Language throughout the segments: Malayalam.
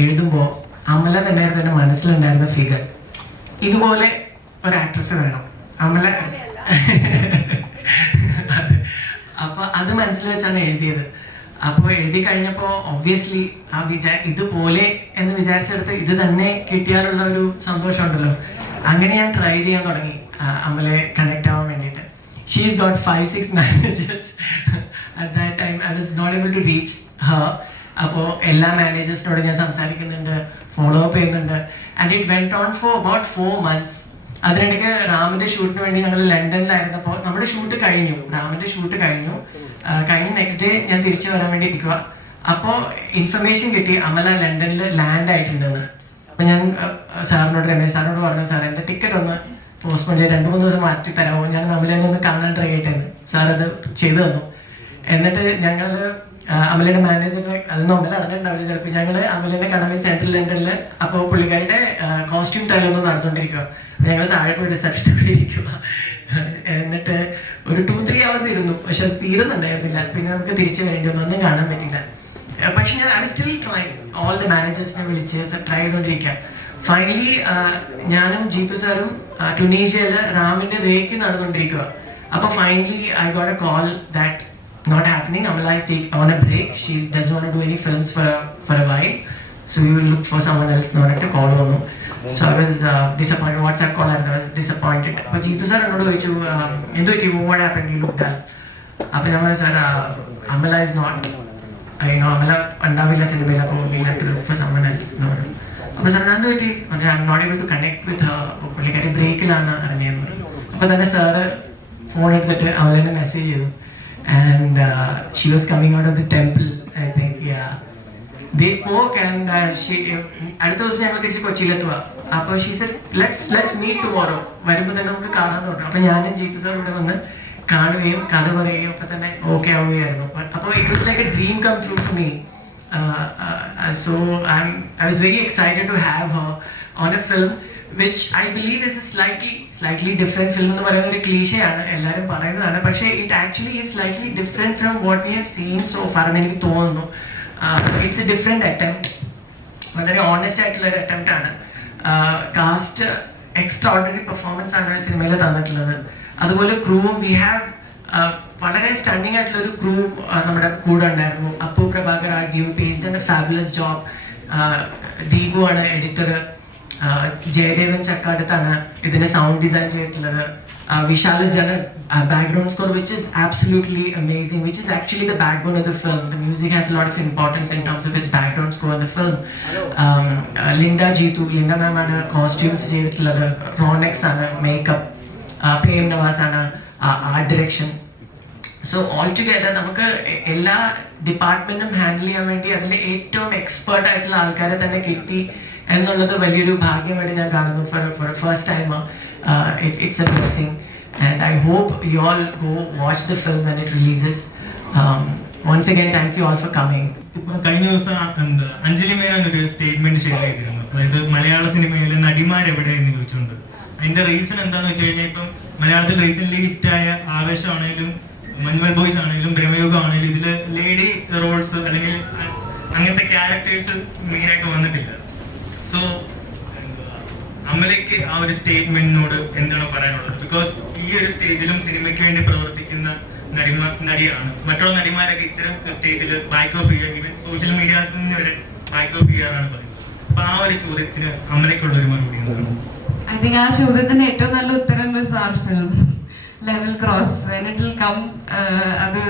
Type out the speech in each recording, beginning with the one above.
എഴുതുമ്പോൾ അമല തന്നെയായിരുന്നു എന്റെ മനസ്സിലുണ്ടായിരുന്ന ഫിഗർ ഇതുപോലെ ഒരു ആക്ട്രസ് വേണം. അമല. അപ്പൊ അത് മനസ്സിൽ വെച്ചാണ് എഴുതിയത്. അപ്പോൾ എഴുതി കഴിഞ്ഞപ്പോൾ ഒബ്വിയസ്ലി ആ വിചാ ഇതുപോലെ എന്ന് വിചാരിച്ചെടുത്ത് ഇത് തന്നെ കിട്ടിയാലുള്ള ഒരു സന്തോഷമുണ്ടല്ലോ. അങ്ങനെ ഞാൻ ട്രൈ ചെയ്യാൻ തുടങ്ങി അമലെ കണക്ട് ആവാൻ വേണ്ടിയിട്ട്. She's got five six managers at that time I was not able to reach her അപ്പോൾ എല്ലാ മാനേജേഴ്സിനോട് ഞാൻ സംസാരിക്കുന്നുണ്ട് ഫോളോ അപ്പ് ചെയ്യുന്നുണ്ട്. And it went on for about four months അതിനിടയ്ക്ക് റാമിന്റെ ഷൂട്ടിന് വേണ്ടി ഞങ്ങൾ ലണ്ടനിലായിരുന്നപ്പോൾ നമ്മുടെ ഷൂട്ട് കഴിഞ്ഞു. റാമിന്റെ ഷൂട്ട് കഴിഞ്ഞു. കഴിഞ്ഞ് നെക്സ്റ്റ് ഡേ ഞാൻ തിരിച്ചു വരാൻ വേണ്ടി ഇരിക്കുക അപ്പോൾ ഇൻഫർമേഷൻ കിട്ടി. അമല ലണ്ടനിൽ ലാൻഡ് ആയിട്ടുണ്ടെന്ന്. അപ്പൊ ഞാൻ സാറിനോട് രമേശ് സാറിനോട് പറഞ്ഞു സാർ എന്റെ ടിക്കറ്റ് ഒന്ന് പോസ്റ്റ്പോൺ ചെയ്ത് രണ്ട് മൂന്ന് ദിവസം മാറ്റി തരാമോ? ഞാൻ അമലയിൽ ഒന്ന് കാണാൻ ട്രൈ ആയിട്ടായിരുന്നു സാർ അത് ചെയ്തു തന്നു. എന്നിട്ട് ഞങ്ങൾ ആ, അമലയുടെ മാനേജറിനെ അതൊന്നും അമല അതിനുണ്ടാവില്ല ചിലപ്പോൾ ഞങ്ങൾ അമലയുടെ കടമ സെൻട്രൽ ലണ്ടനിൽ അപ്പോൾ പുള്ളിക്കാരുടെ കോസ്റ്റ്യൂം ടൈലൊന്നും നടന്നുകൊണ്ടിരിക്കുക ഞങ്ങൾ താഴെ പോയി റിസപ്ഷനിൽ ഇരിക്കുക എന്നിട്ട് ഒരു ടു ത്രീ അവേഴ്സ് ഇരുന്നു. പക്ഷെ അത് തീരുന്നുണ്ടായിരുന്നില്ല. പിന്നെ നമുക്ക് തിരിച്ചു വേണ്ടി ഒന്നും കാണാൻ പറ്റില്ല പക്ഷെ ഞാൻ I still try all the മാനേജേഴ്സിനെ വിളിച്ച് ട്രൈ ചെയ്തുകൊണ്ടിരിക്കുക ഫൈനലി ഞാനും ജീതു സാറും ടുണീഷ്യയിൽ റാമിന്റെ വേക്ക് നടന്നുകൊണ്ടിരിക്കുക അപ്പോൾ finally I got a call that not happening Amala is take on a break she does not do any films for for a while so you look for someone else എന്ന് പറഞ്ഞിട്ട് കോൾ വന്നു so I was disappoint WhatsApp call ആയിരുന്നു ഐ വാസ് ഡിസപ്പോയിന്റഡ് അപ്പൊ ജീതു സാർ എന്നോട് ചോദിച്ചു എന്ത് പറ്റി? What happen you look dull അപ്പൊ ഞാൻ പറഞ്ഞു സാർ അമല ഇസ് നോട്ട് അതിനോ അമല ഉണ്ടാവില്ല സിനിമയിൽ. അപ്പോൾ have to look for someone else എന്ന് പറഞ്ഞു. അപ്പൊ സാർ എന്ത് പറ്റി? I'm not able to connect with പുള്ളിക്കാരി ബ്രേക്കിലാണ് അറിഞ്ഞതെന്ന് പറഞ്ഞു അപ്പൊ തന്നെ സാറ് ഫോൺ എടുത്തിട്ട് അവളെന്നെ മെസ്സേജ് ചെയ്തു. And she was coming out of the temple I think they spoke and അടുത്ത ദിവസം ഞങ്ങൾ തിരിച്ച് കൊച്ചിയിലെത്തുക അപ്പൊ she said let's let's meet tomorrow വരുമ്പോൾ തന്നെ നമുക്ക് കാണാൻ തോന്നും. അപ്പൊ ഞാനും ജീത്തു സാർ ഇവിടെ വന്ന് കാണുകയും കഥ പറയുകയും അപ്പൊ തന്നെ ഓക്കെ ആവുകയായിരുന്നു. അപ്പോൾ it was like a dream come true to me so I I was very excited to have her on a film which I believe is slightly slightly different film എന്ന് പറയുന്ന ഒരു ക്ലീശയാണ് എല്ലാവരും പറയുന്നതാണ്. പക്ഷേ it actually is slightly different from what we have seen so far എന്ന് എനിക്ക് തോന്നുന്നു. ഇറ്റ്സ് എ ഡിഫറെന്റ് അറ്റംപ്റ്റ് വളരെ ഓണസ്റ്റ് ആയിട്ടുള്ള ഒരു അറ്റംപ്റ്റ് ആണ്. കാസ്റ്റ് എക്സ്ട്രാ ഓർഡിനറി പെർഫോമൻസ് ആണ് സിനിമയിൽ തന്നിട്ടുള്ളത്. അതുപോലെ ക്രൂവും വി ഹാവ് വളരെ സ്റ്റണ്ണിങ് ആയിട്ടുള്ള ഒരു ക്രൂ നമ്മുടെ കൂടെ ഉണ്ടായിരുന്നു. അപ്പു പ്രഭാകർ ആ due paced fabulous job Deepu ആണ് എഡിറ്റർ ജയദേവൻ ചക്കാടത്താണ് ഇതിന്റെ സൗണ്ട് ഡിസൈൻ ചെയ്തിട്ടുള്ളത്. വിശാല ജന background score which is absolutely amazing which is actually the background of the film the music has lot of importance in terms of it background score of the film Linda Jeethu Linda ma'am ആണ് കോസ്റ്റ്യൂംസ് ചെയ്തിട്ടുള്ളത്. റോണെക്സ് ആണ് മേക്കപ്പ് പ്രേം നവാസ് ആണ് art direction so all together നമുക്ക് എല്ലാ ഡിപ്പാർട്ട്മെന്റും ഹാൻഡിൽ ചെയ്യാൻ വേണ്ടി അതിൽ ഏറ്റവും എക്സ്പേർട്ട് ആയിട്ടുള്ള ആൾക്കാരെ തന്നെ കിട്ടി. എന്നുള്ളത് വലിയൊരു ഭാഗ്യമായിട്ട് ഞാൻ കാണുന്നു for first time it's a blessing and I hope you all go watch the film and it releases once again thank you all for coming കഴിഞ്ഞ ദിവസം അഞ്ജലി മേനോൻ ഒരു സ്റ്റേറ്റ്മെന്റ് ഷെയർ ചെയ്തിരുന്നു. അതായത് മലയാള സിനിമയിലെ നടിമാരെവിടെ എന്ന് ചോദിച്ചുകൊണ്ട് അതിന്റെ റീസൺ എന്താണെന്ന് വെച്ച് കഴിഞ്ഞാൽ ഇപ്പം മലയാളത്തിൽ റീസെന്റ് ഹിറ്റായ ആവേശമാണെങ്കിലും മഞ്ഞുവൽ ബോയ്സ് ആണെങ്കിലും ബ്രഹ്മയുഗം ആണെങ്കിലും ഇതിൽ ലേഡി റോൾസ് അല്ലെങ്കിൽ അങ്ങനത്തെ ക്യാരക്ടേഴ്സ് മെയിനായിട്ട് വന്നിട്ടില്ല. സോ അമലയ്ക്ക് ആ ഒരു സ്റ്റേറ്റ്മെന്റിനോട് എന്താണ് പറയാനുള്ളത്? ബിക്കോസ് ഈ ഒരു സ്റ്റേജിലും സിനിമയ്ക്ക് വേണ്ടി പ്രവർത്തിക്കുന്ന നടിമാർ നടിയാണ്. മറ്റുള്ള നടിമാരൊക്കെ ഇത്തരം സ്റ്റേജിൽ ബാക്ക് ഓഫ് ചെയ്യുക ഈവൻ സോഷ്യൽ മീഡിയയിൽ നിന്ന് വരെ ബാക്ക് ഓഫ് ചെയ്യാറാണ് പറയുന്നത്. അപ്പൊ ആ ഒരു ചോദ്യത്തിന് അമലയ്ക്കുള്ള ഒരു മറുപടി എന്താണ്? ഐ തിങ്ക് ആ ചോദ്യത്തിന് ഏറ്റവും നല്ല ഉത്തരം sir film Level Cross when it will come അത്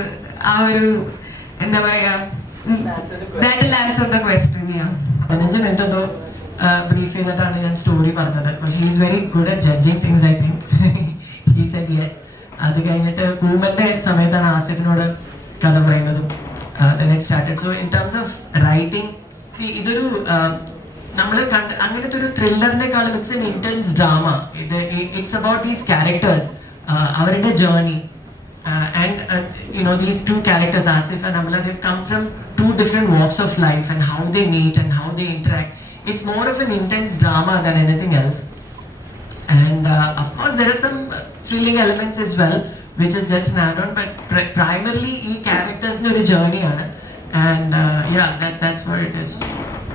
ആ ഒരു എന്താ പറയാ? That will answer the question yeah പതിനഞ്ച് മിനിറ്റ് എന്തോ ബ്രീഫ് ചെയ്തിട്ടാണ് ഞാൻ സ്റ്റോറി പറഞ്ഞത്. പക്ഷേ is very good at judging things I think he said yes അത് കഴിഞ്ഞിട്ട് കൂമന്റെ സമയത്താണ് ആസിഫിനോട് കഥ പറയുന്നതും started so in terms of writing see ഇതൊരു നമ്മൾ കണ്ട് അങ്ങനത്തെ ഒരു ത്രില്ലറിനെക്കാളും ഇറ്റ്സ് എൻ ഇന്റൻസ് ഡ്രാമ ഇത് ഇറ്റ്സ് അബൌട്ട് ദീസ് ക്യാരക്ടേഴ്സ് അവരുടെ journey and and no you know these two characters asif and come from two different walks of life and how they meet and how they interact. It's more of an intense drama than anything else. And uh, of course, there are some thrilling elements as well, which is just an add-on. But primarily, e characters' journey, and uh, yeah, that that's what it is.